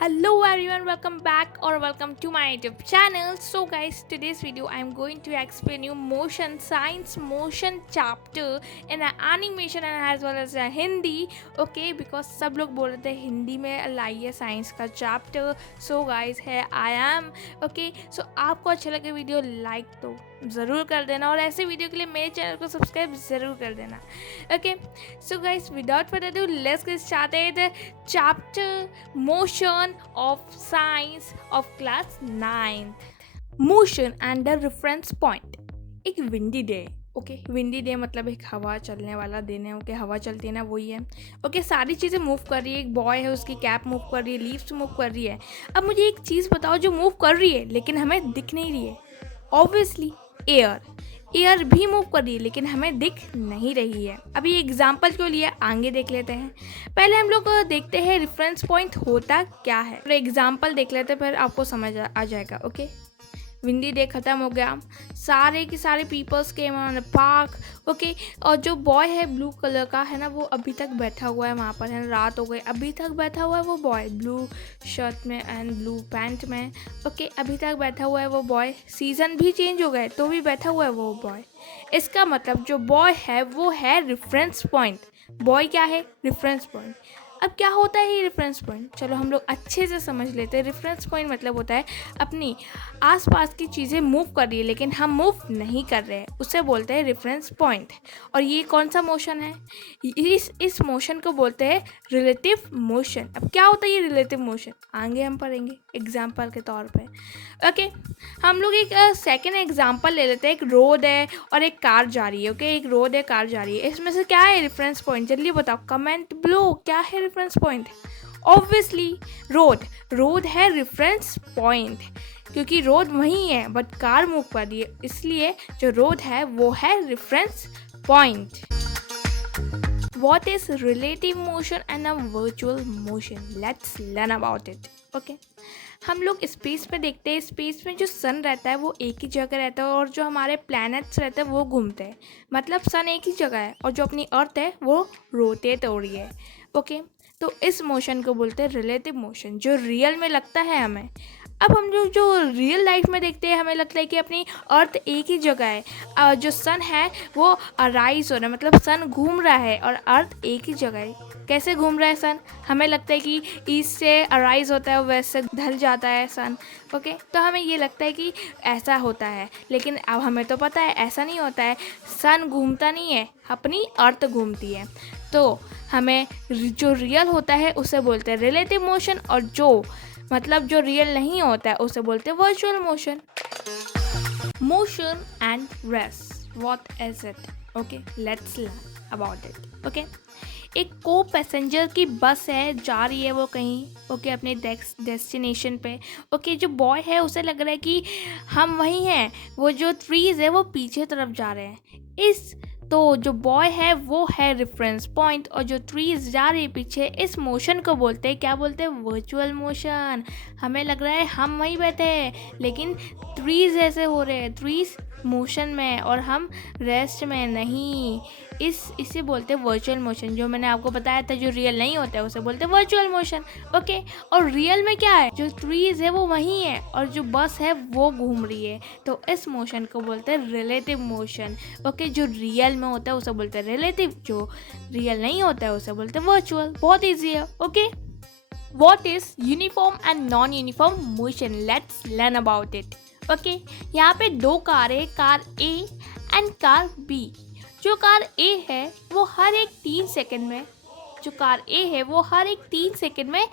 Hello everyone, welcome back or welcome to my YouTube channel. So guys, today's video I'm going to explain you motion science motion chapter in an animation and as well as a Hindi. Okay, because सब लोग बोल रहे थे हिंदी में लाइए science का chapter. So guys, here I am. Okay, so आपको अच्छा लगे वीडियो लाइक तो ज़रूर कर देना और ऐसे वीडियो के लिए मेरे चैनल को सब्सक्राइब ज़रूर कर देना. Okay, so guys, without further ado, let's get started. Chapter Motion of Science of Class 9th. Motion and the reference point. एक windy day. Okay, windy day मतलब एक हवा चलने वाला दिन है. ओके, हवा चलती है ना, वही है. ओके, सारी चीज़ें मूव कर रही है. एक बॉय है, उसकी कैप मूव कर रही है, लीव्स मूव कर रही है. अब मुझे एक चीज़ बताओ जो मूव कर रही है लेकिन हमें दिख नहीं रही है. ऑब्वियसली एयर भी मूव कर रही है लेकिन हमें दिख नहीं रही है. अभी एग्जाम्पल के लिए आगे देख लेते हैं. पहले हम लोग देखते हैं रेफरेंस पॉइंट होता क्या है. तो एग्जाम्पल देख लेते हैं, फिर आपको समझ आ जाएगा. ओके, विंडी डे ख़त्म हो गया. सारे के सारे पीपल्स के पार्क. ओके, और जो बॉय है ब्लू कलर का है ना, वो अभी तक बैठा हुआ है वहाँ पर है ना. रात हो गई, अभी तक बैठा हुआ है वो बॉय ब्लू शर्ट में एंड ब्लू पैंट में. ओके, अभी तक बैठा हुआ है वो बॉय. सीज़न भी चेंज हो गए तो भी बैठा हुआ है वो बॉय. इसका मतलब जो बॉय है वो है रेफरेंस पॉइंट. बॉय क्या है? Reference point. अब क्या होता है ये रेफरेंस पॉइंट? चलो हम लोग अच्छे से समझ लेते हैं. रेफरेंस पॉइंट मतलब होता है अपनी आसपास की चीज़ें मूव कर रही है लेकिन हम मूव नहीं कर रहे हैं, उसे बोलते हैं रेफरेंस पॉइंट. और ये कौन सा मोशन है? इस मोशन को बोलते हैं रिलेटिव मोशन. अब क्या होता है ये रिलेटिव मोशन? आगे हम पढ़ेंगे एग्जाम्पल के तौर पे. ओके, हम लोग एक सेकेंड एग्जाम्पल ले लेते हैं. एक रोड है और एक कार जा रही है. ओके, एक रोड है, कार जा रही है. इसमें से क्या है रेफरेंस पॉइंट? जल्दी बताओ, कमेंट बिलो. क्या है रेफरेंस पॉइंट? ऑब्वियसली रोड है रेफरेंस पॉइंट, क्योंकि रोड वही है बट कार मूव कर रही है, इसलिए जो रोड है वो है reference point. What is relative motion and a virtual motion? Let's learn about it. Okay. हम लोग स्पेस में देखते हैं. स्पेस में जो सन रहता है वो एक ही जगह रहता है और जो हमारे प्लैनेट्स रहते हैं वो घूमते हैं. मतलब सन एक ही जगह है और जो अपनी अर्थ है वो रोटेट हो रही है. ओके, तो इस मोशन को बोलते हैं रिलेटिव मोशन, जो रियल में लगता है हमें. अब हम लोग जो रियल लाइफ में देखते हैं हमें लगता है कि अपनी अर्थ एक ही जगह है. जो सन है वो अराइज हो रहा है, मतलब सन घूम रहा है और अर्थ एक ही जगह है. कैसे घूम रहा है सन? हमें लगता है कि ईस्ट से अराइज होता है, वैसे ढल जाता है सन. ओके, तो हमें ये लगता है कि ऐसा होता है, लेकिन अब हमें तो पता है ऐसा नहीं होता है. सन घूमता नहीं है, अपनी अर्थ घूमती है. तो हमें जो रियल होता है उसे बोलते हैं रिलेटिव मोशन, और जो मतलब जो रियल नहीं होता है उसे बोलते हैं virtual motion. Motion and rest, what is it? Okay, let's learn about it. Okay, एक को पैसेंजर की बस है, जा रही है वो कहीं. ओके, अपने डेस्टिनेशन पे. ओके, जो बॉय है उसे लग रहा है कि हम वहीं हैं, वो जो ट्रीज है वो पीछे तरफ जा रहे हैं. तो जो बॉय है वो है रेफरेंस पॉइंट और जो ट्रीज जा रही है पीछे, इस मोशन को बोलते हैं, क्या बोलते हैं? Virtual motion. हमें लग रहा है हम वहीं बैठे हैं लेकिन ट्रीज ऐसे हो रहे हैं, ट्रीज मोशन में और हम रेस्ट में नहीं. इसे बोलते हैं वर्चुअल मोशन. जो मैंने आपको बताया था जो रियल नहीं होता है उसे बोलते हैं वर्चुअल मोशन. ओके, और रियल में क्या है? जो ट्रीज है वो वहीं है और जो बस है वो घूम रही है, तो इस मोशन को बोलते हैं रिलेटिव मोशन. ओके, जो रियल में होता है उसे बोलते हैं रिलेटिव, जो रियल नहीं होता है उसे बोलते हैं वर्चुअल. बहुत ईजी है. Okay, what is uniform and non uniform motion? Let's learn about it. Okay, यहाँ पे दो कार है, car A and car B. जो कार ए है वो हर एक 3 सेकंड में, जो कार ए है वो हर एक 3 सेकंड में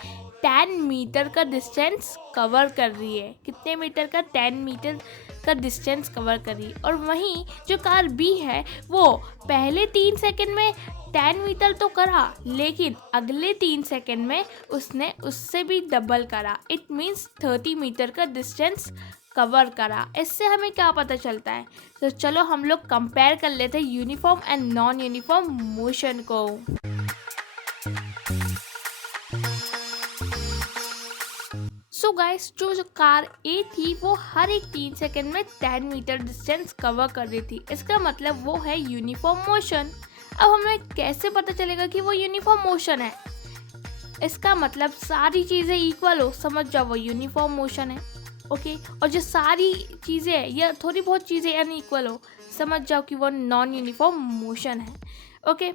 10 मीटर का डिस्टेंस कवर कर रही है. कितने मीटर का? 10 मीटर का डिस्टेंस कवर कर रही है. और वहीं जो कार बी है वो पहले 3 सेकंड में 10 मीटर तो करा, लेकिन अगले 3 सेकंड में उसने उससे भी डबल करा. इट मीन्स 30 मीटर का डिस्टेंस कवर करा. इससे हमें क्या पता चलता है? तो चलो हम लोग कंपेयर कर लेते हैं uniform and non uniform motion को. सो गाइस, जो कार ए थी वो हर एक 3 सेकंड में 10 मीटर डिस्टेंस कवर कर रही थी. इसका मतलब वो है यूनिफॉर्म मोशन. अब हमें कैसे पता चलेगा कि वो यूनिफॉर्म मोशन है? इसका मतलब सारी चीज़ें इक्वल हो, समझ जाओ वो यूनिफॉर्म मोशन है। ओके, और जो सारी चीज़ें हैं या थोड़ी बहुत चीज़ें अनइक्वल हो, समझ जाओ कि वो नॉन यूनिफॉर्म मोशन है। ओके,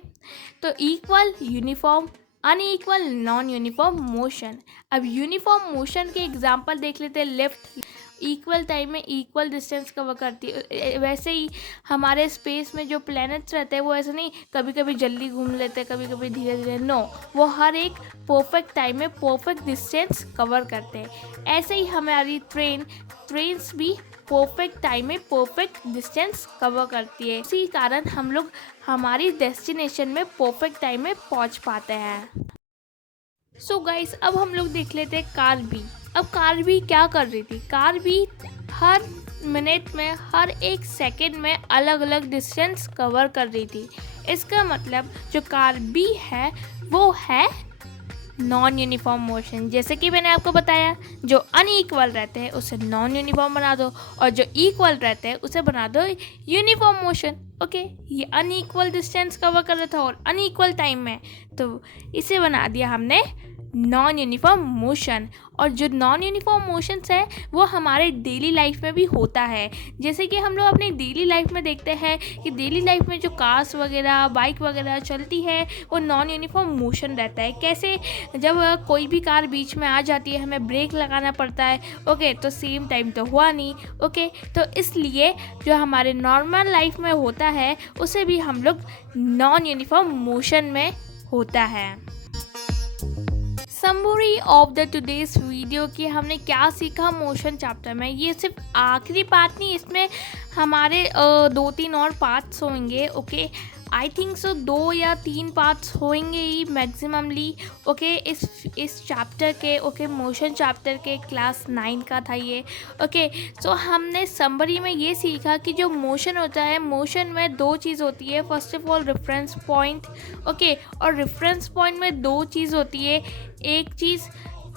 तो equal, uniform, unequal, non uniform motion. अब यूनिफॉर्म मोशन के एग्जांपल देख लेते हैं। लेफ्ट इक्वल टाइम में इक्वल डिस्टेंस कवर करती है। वैसे ही हमारे स्पेस में जो प्लैनेट्स रहते हैं वो ऐसे नहीं कभी कभी जल्दी घूम लेते हैं, कभी कभी धीरे धीरे, नो, वो हर एक परफेक्ट टाइम में परफेक्ट डिस्टेंस कवर करते हैं। ऐसे ही हमारी ट्रेन्स भी परफेक्ट टाइम में परफेक्ट डिस्टेंस कवर करती है। इसी कारण हम लोग हमारी डेस्टिनेशन में परफेक्ट टाइम में पहुंच पाते हैं। सो गाइस, अब हम लोग देख लेते हैं कार भी। अब कार भी क्या कर रही थी? कार भी हर मिनट में, हर एक सेकंड में अलग अलग डिस्टेंस कवर कर रही थी। इसका मतलब जो कार भी है वो है नॉन यूनिफॉर्म मोशन। जैसे कि मैंने आपको बताया, जो अनइक्वल रहते हैं उसे नॉन यूनिफॉर्म बना दो और जो इक्वल रहते हैं उसे बना दो यूनिफॉर्म मोशन। ओके, ये अनइक्वल डिस्टेंस कवर कर रहा था और अनइक्वल टाइम में, तो इसे बना दिया हमने नॉन यूनिफॉर्म मोशन। और जो नॉन यूनिफॉर्म मोशंस है वो हमारे डेली लाइफ में भी होता है। जैसे कि हम लोग अपनी डेली लाइफ में देखते हैं कि डेली लाइफ में जो कार्स वगैरह, बाइक वगैरह चलती है वो नॉन यूनिफॉर्म मोशन रहता है। कैसे? जब कोई भी कार बीच में आ जाती है, हमें ब्रेक लगाना पड़ता है। ओके, तो सेम टाइम तो हुआ नहीं। ओके, तो इसलिए जो हमारे नॉर्मल लाइफ में होता है उसे भी हम लोग नॉन यूनिफॉर्म मोशन में होता है। Summary of the today's video कि हमने क्या सीखा मोशन चैप्टर में। ये सिर्फ आखिरी पार्ट नहीं, इसमें हमारे 2-3 और पार्ट्स होंगे। ओके, आई थिंक सो 2 या 3 पार्ट्स होंगे ही मैक्सिममली। ओके, इस चैप्टर के, ओके, मोशन चैप्टर के क्लास 9 का था ये। ओके, सो हमने समरी में ये सीखा कि जो मोशन होता है, मोशन में 2 चीज़ होती है। First of all reference point. Okay, और रेफरेंस पॉइंट में 2 चीज़ होती है। एक चीज़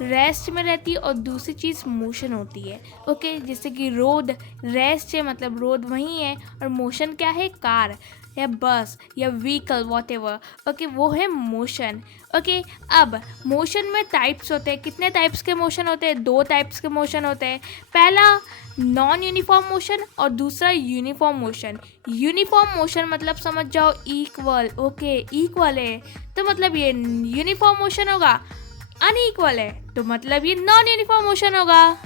रेस्ट में रहती है और दूसरी चीज़ मोशन होती है। ओके, जैसे कि रोड रेस्ट है, मतलब रोड वहीं है, और मोशन क्या है? कार या बस या व्हीकल वॉटएवर। ओके, वो है मोशन। ओके, अब मोशन में टाइप्स होते हैं। कितने टाइप्स के मोशन होते हैं? 2 टाइप्स के मोशन होते हैं। पहला नॉन यूनिफॉर्म मोशन और दूसरा यूनिफॉर्म मोशन। यूनिफॉर्म मोशन मतलब समझ जाओ इक्वल। ओके, इक्वल है तो मतलब ये यूनिफॉर्म मोशन होगा। अनइक्वल है तो मतलब ये नॉन यूनिफॉर्म मोशन होगा।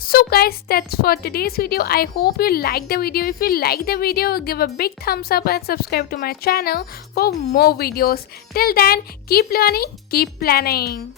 So guys, that's for today's video. I hope you like the video. If you like the video, give a big thumbs up and subscribe to my channel for more videos. Till then, keep learning, keep planning.